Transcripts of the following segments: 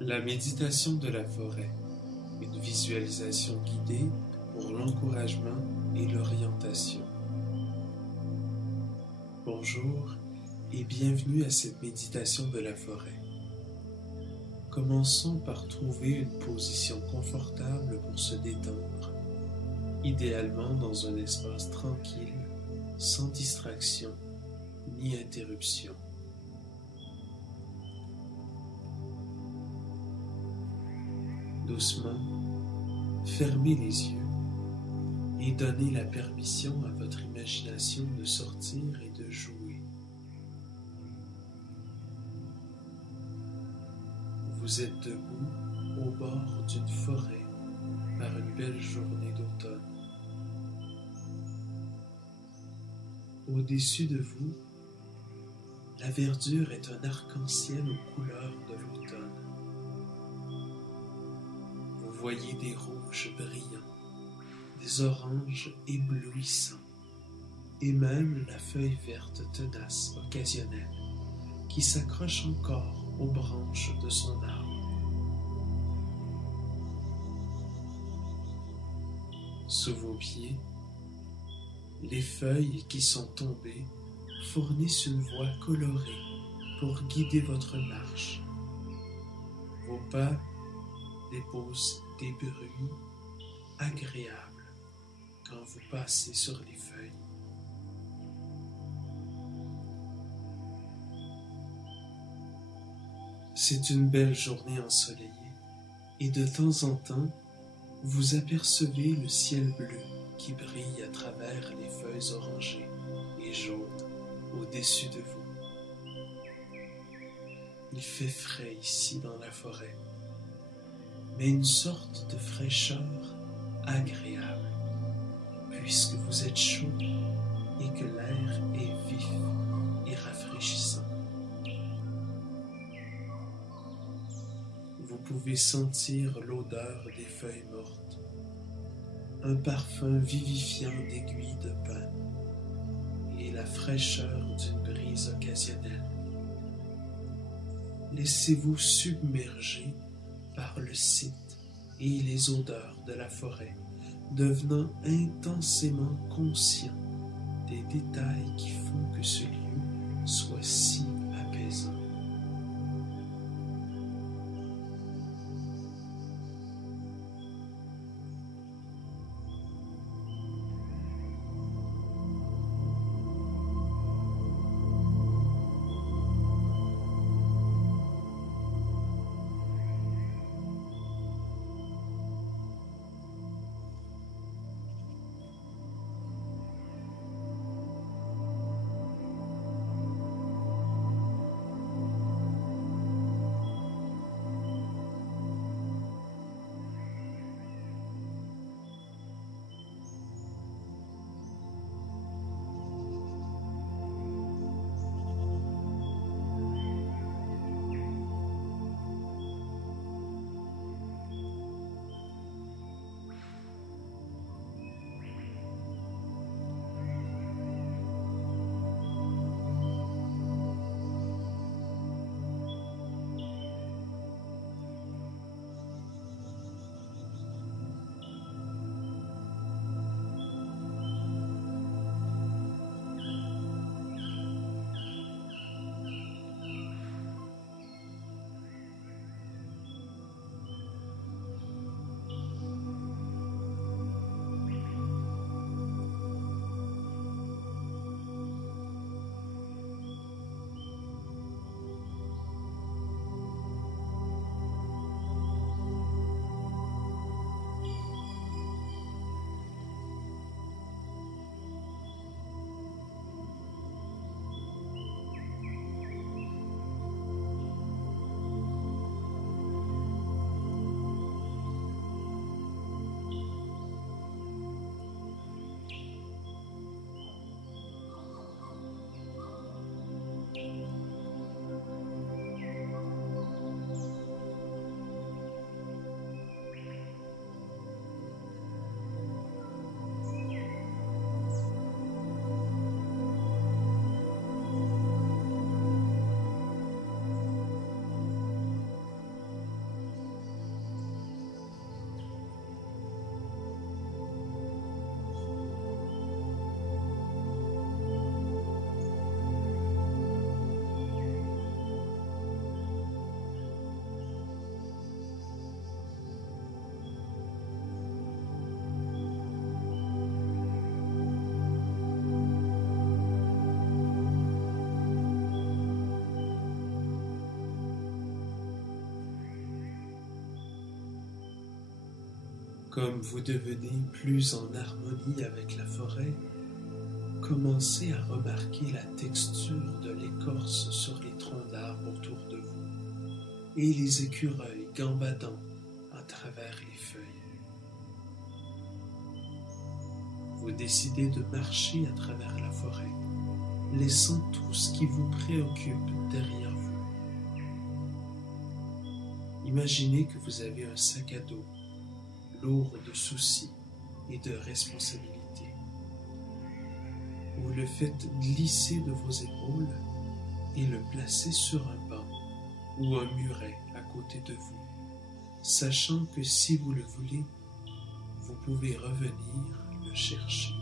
La méditation de la forêt, une visualisation guidée pour l'encouragement et l'orientation. Bonjour et bienvenue à cette méditation de la forêt. Commençons par trouver une position confortable pour se détendre, idéalement dans un espace tranquille, sans distraction ni interruption. Doucement, fermez les yeux et donnez la permission à votre imagination de sortir et de jouer. Vous êtes debout au bord d'une forêt par une belle journée d'automne. Au-dessus de vous, la verdure est un arc-en-ciel aux couleurs de l'automne. Vous voyez des rouges brillants, des oranges éblouissants, et même la feuille verte tenace occasionnelle qui s'accroche encore aux branches de son arbre. Sous vos pieds, les feuilles qui sont tombées fournissent une voie colorée pour guider votre marche. Vos pas déposent des bruits agréables quand vous passez sur les feuilles. C'est une belle journée ensoleillée et de temps en temps, vous apercevez le ciel bleu qui brille à travers les feuilles orangées et jaunes au-dessus de vous. Il fait frais ici dans la forêt, mais une sorte de fraîcheur agréable, puisque vous êtes chaud et que l'air est vif et rafraîchissant. Vous pouvez sentir l'odeur des feuilles mortes, un parfum vivifiant d'aiguilles de pin et la fraîcheur d'une brise occasionnelle. Laissez-vous submerger par le site et les odeurs de la forêt, devenant intensément conscient des détails qui font que ce lieu soit si apaisant. Comme vous devenez plus en harmonie avec la forêt, commencez à remarquer la texture de l'écorce sur les troncs d'arbres autour de vous et les écureuils gambadant à travers les feuilles. Vous décidez de marcher à travers la forêt, laissant tout ce qui vous préoccupe derrière vous. Imaginez que vous avez un sac à dos lourd de soucis et de responsabilités. Vous le faites glisser de vos épaules et le placez sur un banc ou un muret à côté de vous, sachant que si vous le voulez, vous pouvez revenir le chercher.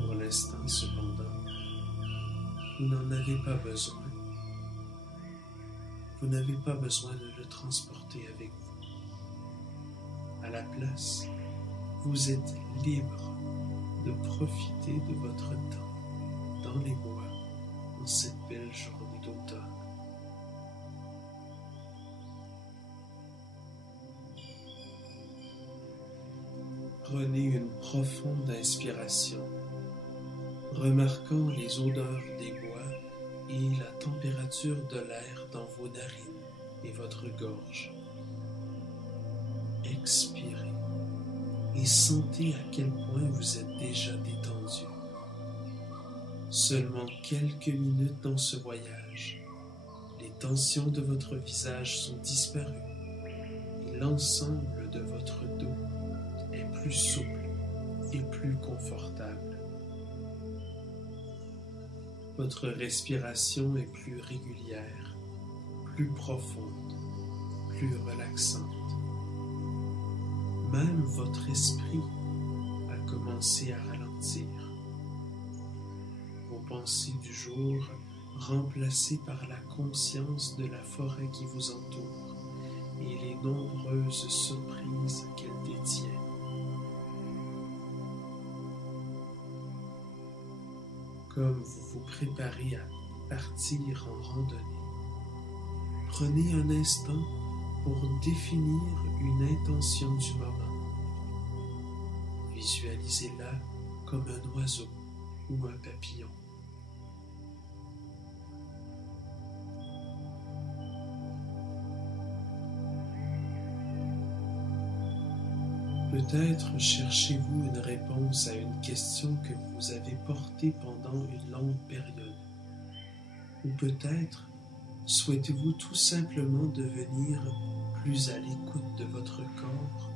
Pour l'instant, cependant, vous n'en avez pas besoin. Vous n'avez pas besoin de le transporter avec vous. À la place, vous êtes libre de profiter de votre temps dans les bois en cette belle journée d'automne. Prenez une profonde inspiration, remarquant les odeurs des bois et la température de l'air dans vos narines et votre gorge. Expirez et sentez à quel point vous êtes déjà détendu. Seulement quelques minutes dans ce voyage, les tensions de votre visage sont disparues et l'ensemble de votre dos est plus souple et plus confortable. Votre respiration est plus régulière, plus profonde, plus relaxante. Même votre esprit a commencé à ralentir. Vos pensées du jour remplacées par la conscience de la forêt qui vous entoure et les nombreuses surprises qu'elle détient. Comme vous vous préparez à partir en randonnée, prenez un instant pour définir une intention du moment. Visualisez-la comme un oiseau ou un papillon. Peut-être cherchez-vous une réponse à une question que vous avez portée pendant une longue période. Ou peut-être souhaitez-vous tout simplement devenir plus à l'écoute de votre corps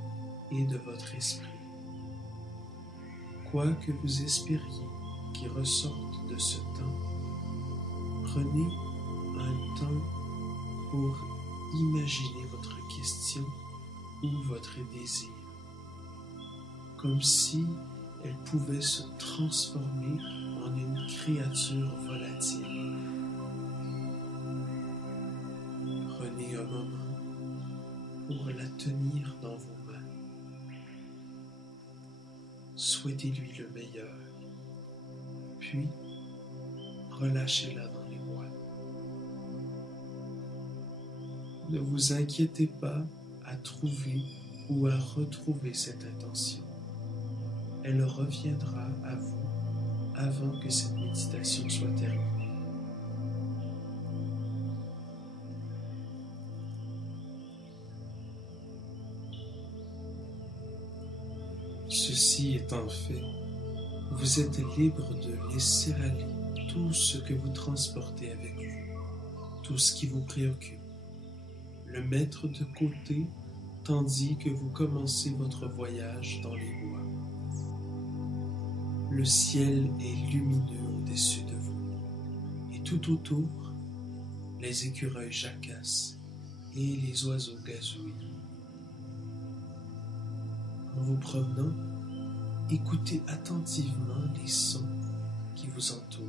et de votre esprit. Quoi que vous espériez qui ressorte de ce temps, prenez un temps pour imaginer votre question ou votre désir, comme si elle pouvait se transformer en une créature volatile. Prenez un moment pour la tenir dans vos mains. Souhaitez-lui le meilleur, puis relâchez-la dans les bois. Ne vous inquiétez pas à trouver ou à retrouver cette intention. Elle reviendra à vous avant que cette méditation soit terminée. Ceci étant fait, vous êtes libre de laisser aller tout ce que vous transportez avec vous, tout ce qui vous préoccupe, le mettre de côté tandis que vous commencez votre voyage dans les bois. Le ciel est lumineux au-dessus de vous, et tout autour, les écureuils jacassent et les oiseaux gazouillent. En vous promenant, écoutez attentivement les sons qui vous entourent.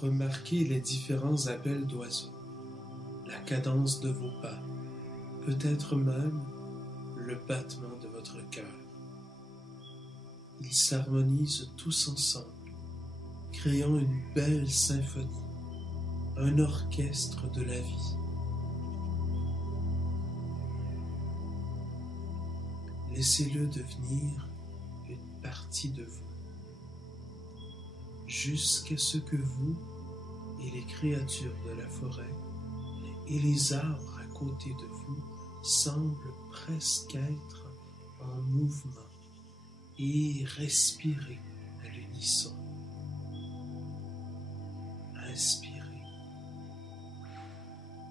Remarquez les différents appels d'oiseaux, la cadence de vos pas, peut-être même le battement de votre cœur. Ils s'harmonisent tous ensemble, créant une belle symphonie, un orchestre de la vie. Laissez-le devenir une partie de vous, jusqu'à ce que vous et les créatures de la forêt et les arbres à côté de vous semblent presque être en mouvement et respirer à l'unisson. Inspirez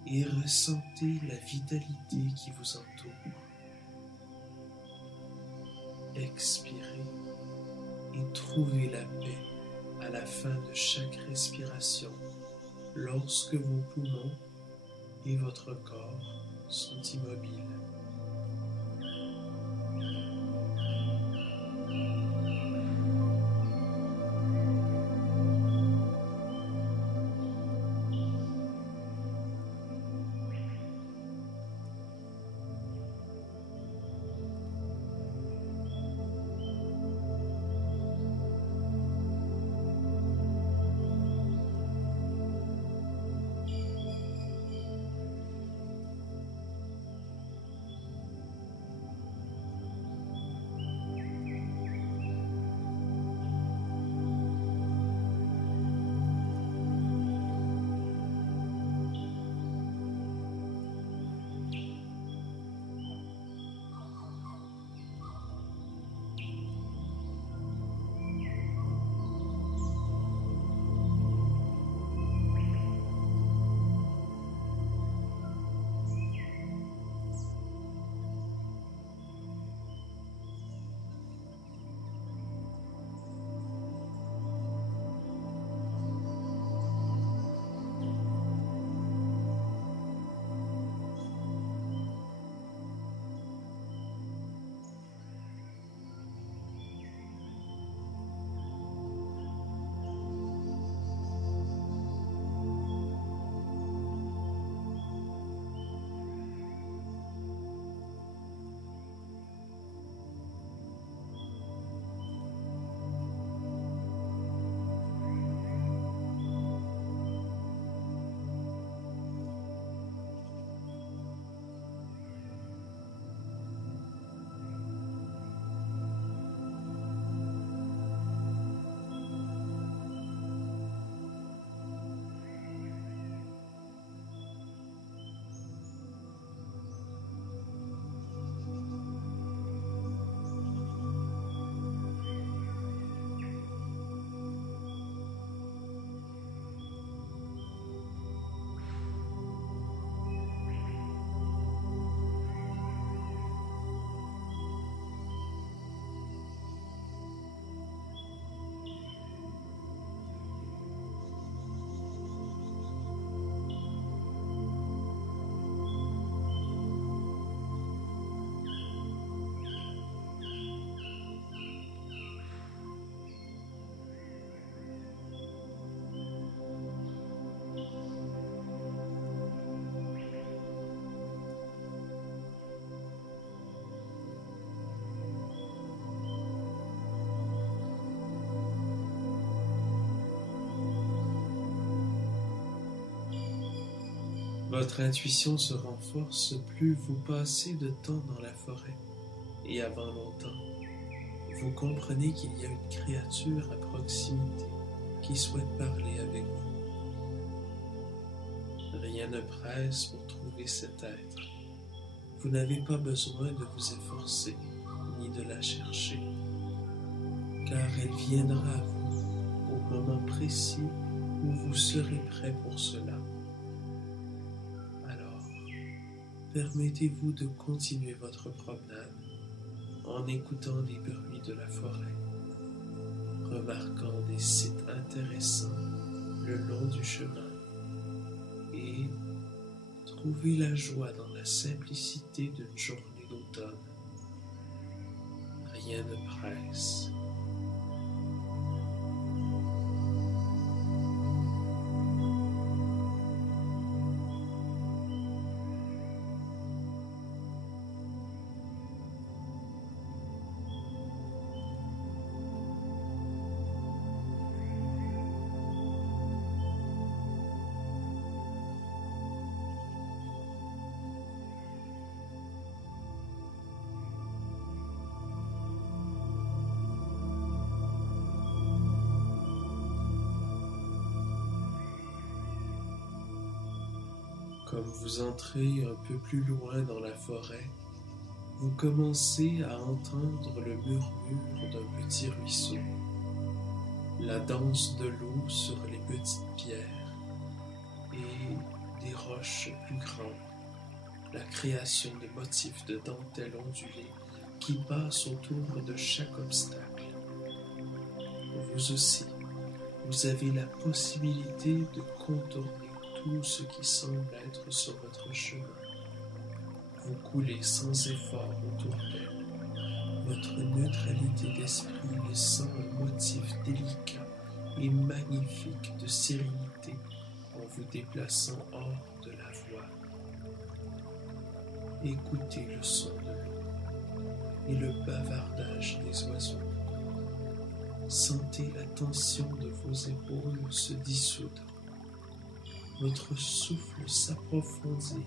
et ressentez la vitalité qui vous entoure. Expirez et trouvez la paix à la fin de chaque respiration lorsque vos poumons et votre corps sont immobiles. Votre intuition se renforce plus vous passez de temps dans la forêt, et avant longtemps, vous comprenez qu'il y a une créature à proximité qui souhaite parler avec vous. Rien ne presse pour trouver cet être. Vous n'avez pas besoin de vous efforcer ni de la chercher, car elle viendra à vous au moment précis où vous serez prêt pour cela. Permettez-vous de continuer votre promenade en écoutant les bruits de la forêt, remarquant des sites intéressants le long du chemin et trouvez la joie dans la simplicité d'une journée d'automne. Rien ne presse. Comme vous entrez un peu plus loin dans la forêt, vous commencez à entendre le murmure d'un petit ruisseau, la danse de l'eau sur les petites pierres et des roches plus grandes, la création de motifs de dentelle ondulée qui passent autour de chaque obstacle. Vous aussi, vous avez la possibilité de contourner tout ce qui semble être sur votre chemin. Vous coulez sans effort autour d'elle. Votre neutralité d'esprit laissant un motif délicat et magnifique de sérénité en vous déplaçant hors de la voie. Écoutez le son de l'eau et le bavardage des oiseaux. Sentez la tension de vos épaules se dissoudre, votre souffle s'approfondir,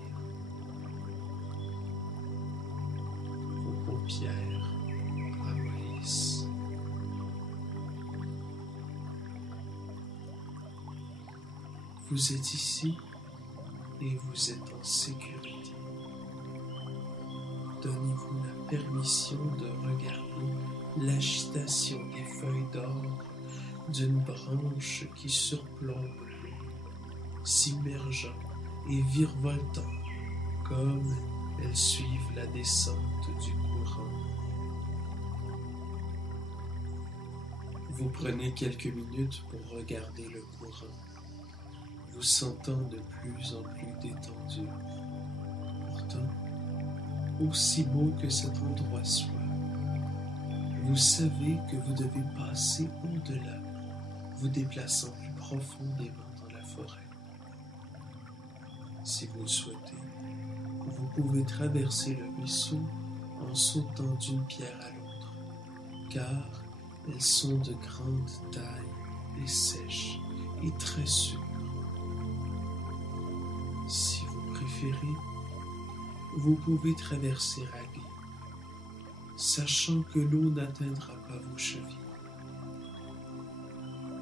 vos paupières ramollissent. Vous êtes ici et vous êtes en sécurité. Donnez-vous la permission de regarder l'agitation des feuilles d'or d'une branche qui surplombe l'eau, s'immergeant et virevoltant comme elles suivent la descente du courant. Vous prenez quelques minutes pour regarder le courant, vous sentant de plus en plus détendu. Pourtant, aussi beau que cet endroit soit, vous savez que vous devez passer au-delà, vous déplaçant plus profondément dans la forêt. Si vous le souhaitez, vous pouvez traverser le ruisseau en sautant d'une pierre à l'autre, car elles sont de grande taille et sèches et très sûres. Si vous préférez, vous pouvez traverser à gué, sachant que l'eau n'atteindra pas vos chevilles.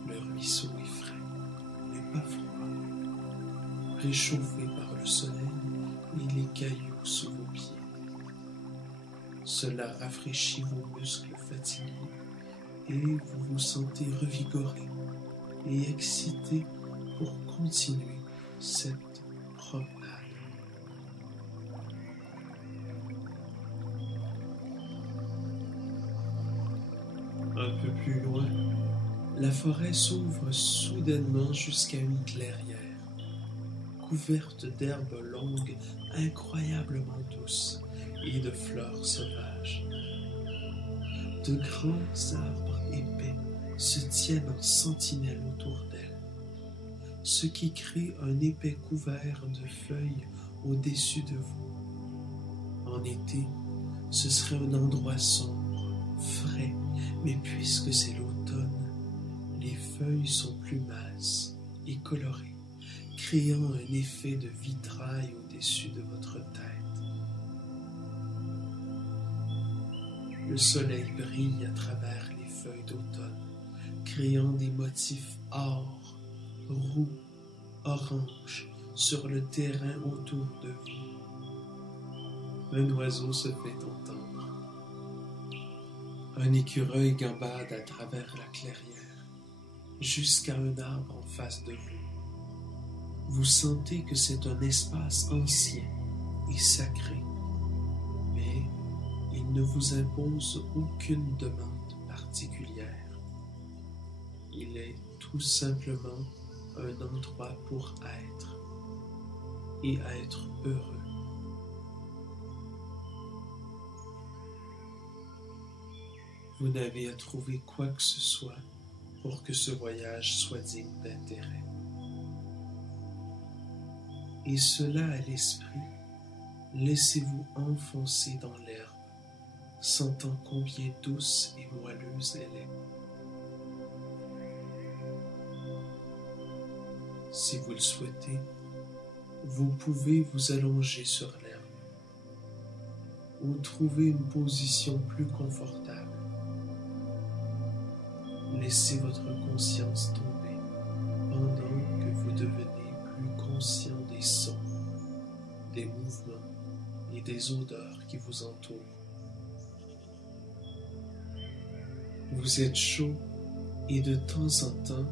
Le ruisseau est frais, mais pas froid, réchauffé par le soleil et les cailloux sous vos pieds. Cela rafraîchit vos muscles fatigués et vous vous sentez revigoré et excité pour continuer cette promenade. Un peu plus loin, la forêt s'ouvre soudainement jusqu'à une clairière, couverte d'herbes longues incroyablement douces et de fleurs sauvages. De grands arbres épais se tiennent en sentinelle autour d'elle, ce qui crée un épais couvert de feuilles au-dessus de vous. En été, ce serait un endroit sombre, frais, mais puisque c'est l'automne, les feuilles sont plus minces et colorées, créant un effet de vitrail au-dessus de votre tête. Le soleil brille à travers les feuilles d'automne, créant des motifs or, roux, orange sur le terrain autour de vous. Un oiseau se fait entendre. Un écureuil gambade à travers la clairière, jusqu'à un arbre en face de vous. Vous sentez que c'est un espace ancien et sacré, mais il ne vous impose aucune demande particulière. Il est tout simplement un endroit pour être et être heureux. Vous n'avez à trouver quoi que ce soit pour que ce voyage soit digne d'intérêt. Et cela à l'esprit, laissez-vous enfoncer dans l'herbe, sentant combien douce et moelleuse elle est. Si vous le souhaitez, vous pouvez vous allonger sur l'herbe ou trouver une position plus confortable. Laissez votre conscience tomber pendant que vous devenez plus conscient des sons les odeurs qui vous entourent. Vous êtes chaud et de temps en temps,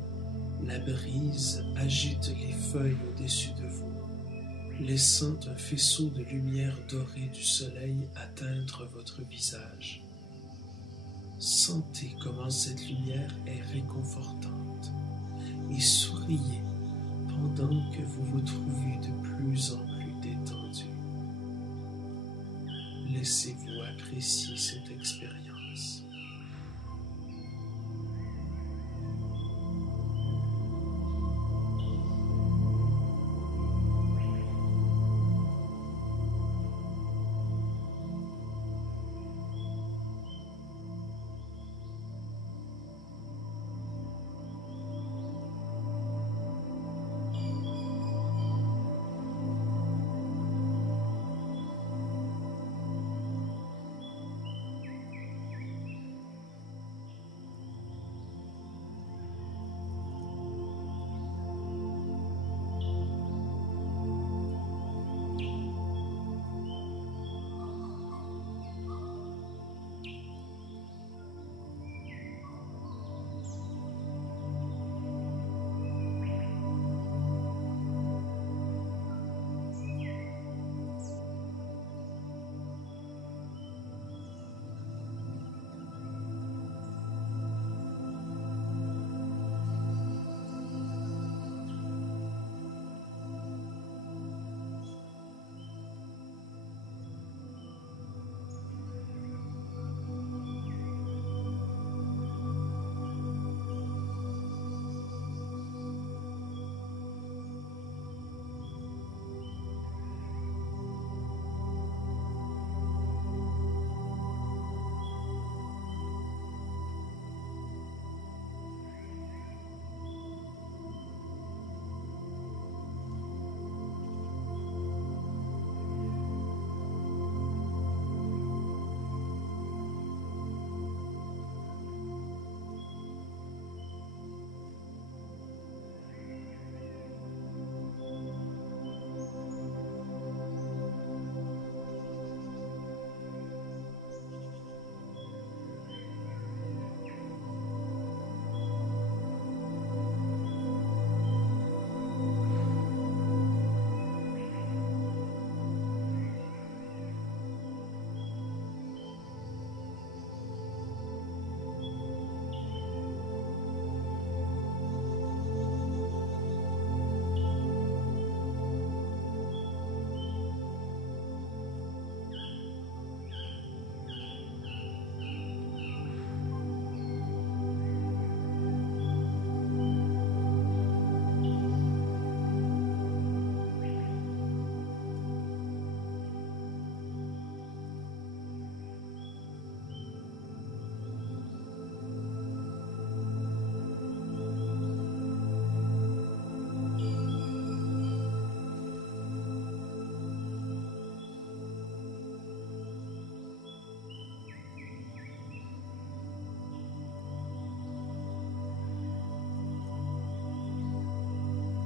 la brise agite les feuilles au-dessus de vous, laissant un faisceau de lumière dorée du soleil atteindre votre visage. Sentez comment cette lumière est réconfortante et souriez pendant que vous vous trouvez de plus en plus détendu. Laissez-vous apprécier cette expérience.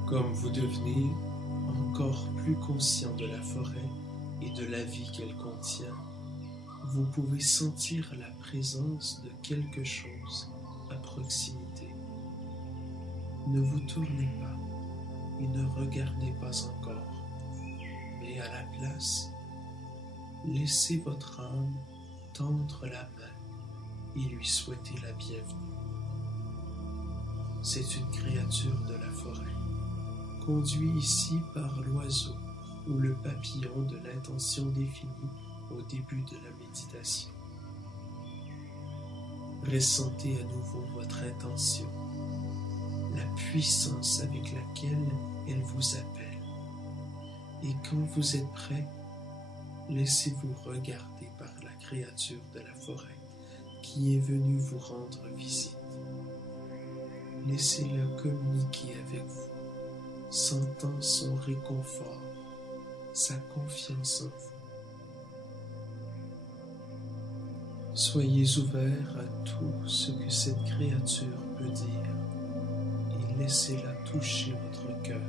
Comme vous devenez encore plus conscient de la forêt et de la vie qu'elle contient, vous pouvez sentir la présence de quelque chose à proximité. Ne vous tournez pas et ne regardez pas encore, mais à la place, laissez votre âme tendre la main et lui souhaiter la bienvenue. C'est une créature de la forêt, conduit ici par l'oiseau ou le papillon de l'intention définie au début de la méditation. Ressentez à nouveau votre intention, la puissance avec laquelle elle vous appelle. Et quand vous êtes prêt, laissez-vous regarder par la créature de la forêt qui est venue vous rendre visite. Laissez-la communiquer avec vous, sentant son réconfort, sa confiance en vous. Soyez ouverts à tout ce que cette créature peut dire et laissez-la toucher votre cœur.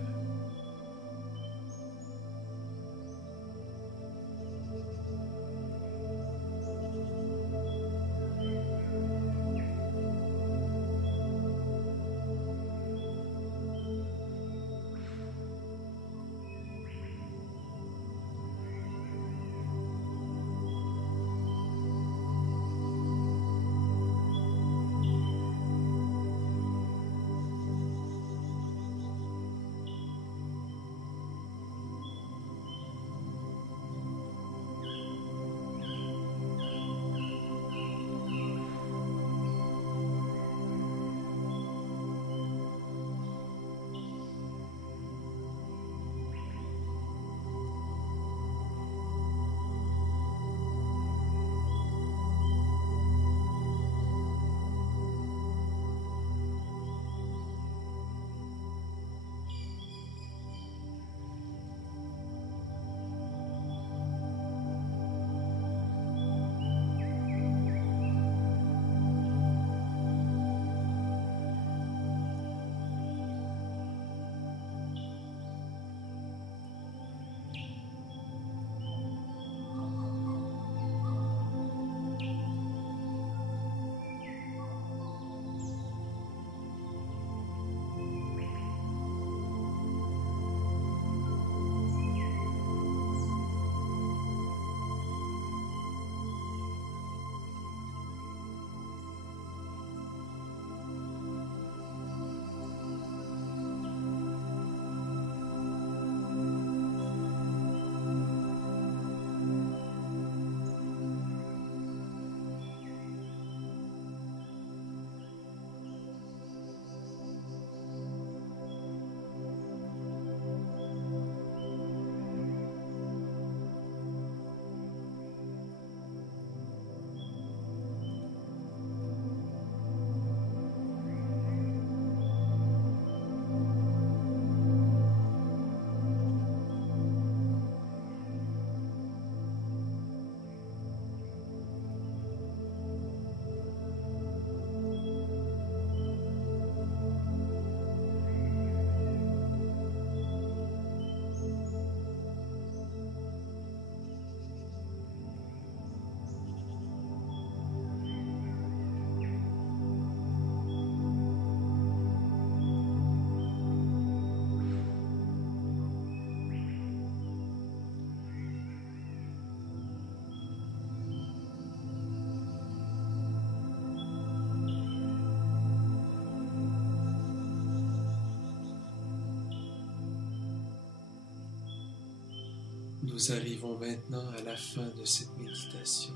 Nous arrivons maintenant à la fin de cette méditation.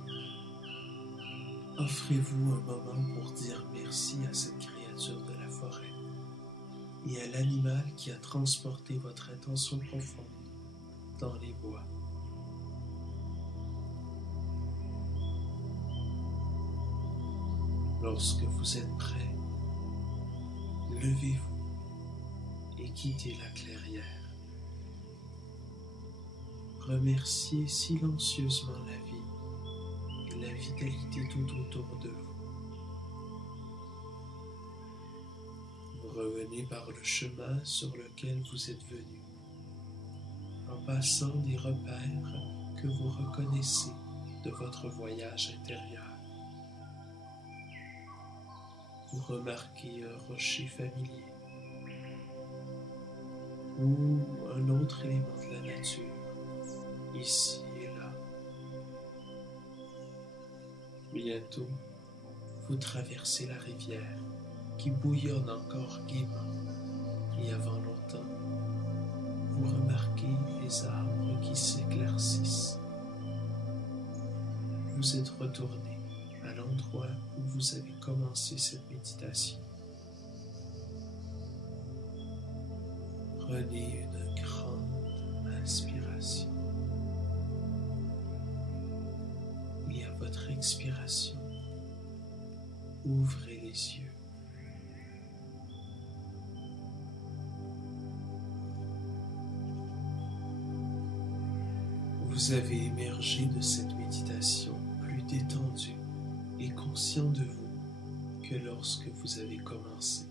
Offrez-vous un moment pour dire merci à cette créature de la forêt et à l'animal qui a transporté votre attention profonde dans les bois. Lorsque vous êtes prêt, levez-vous et quittez la clairière. Remerciez silencieusement la vie et la vitalité tout autour de vous. Vous revenez par le chemin sur lequel vous êtes venu, en passant des repères que vous reconnaissez de votre voyage intérieur. Vous remarquez un rocher familier ou un autre élément de la nature, ici et là. Bientôt, vous traversez la rivière qui bouillonne encore gaiement et avant longtemps, vous remarquez les arbres qui s'éclaircissent. Vous êtes retourné à l'endroit où vous avez commencé cette méditation. Prenez une grande inspiration et à votre expiration, ouvrez les yeux. Vous avez émergé de cette méditation plus détendu et conscient de vous que lorsque vous avez commencé.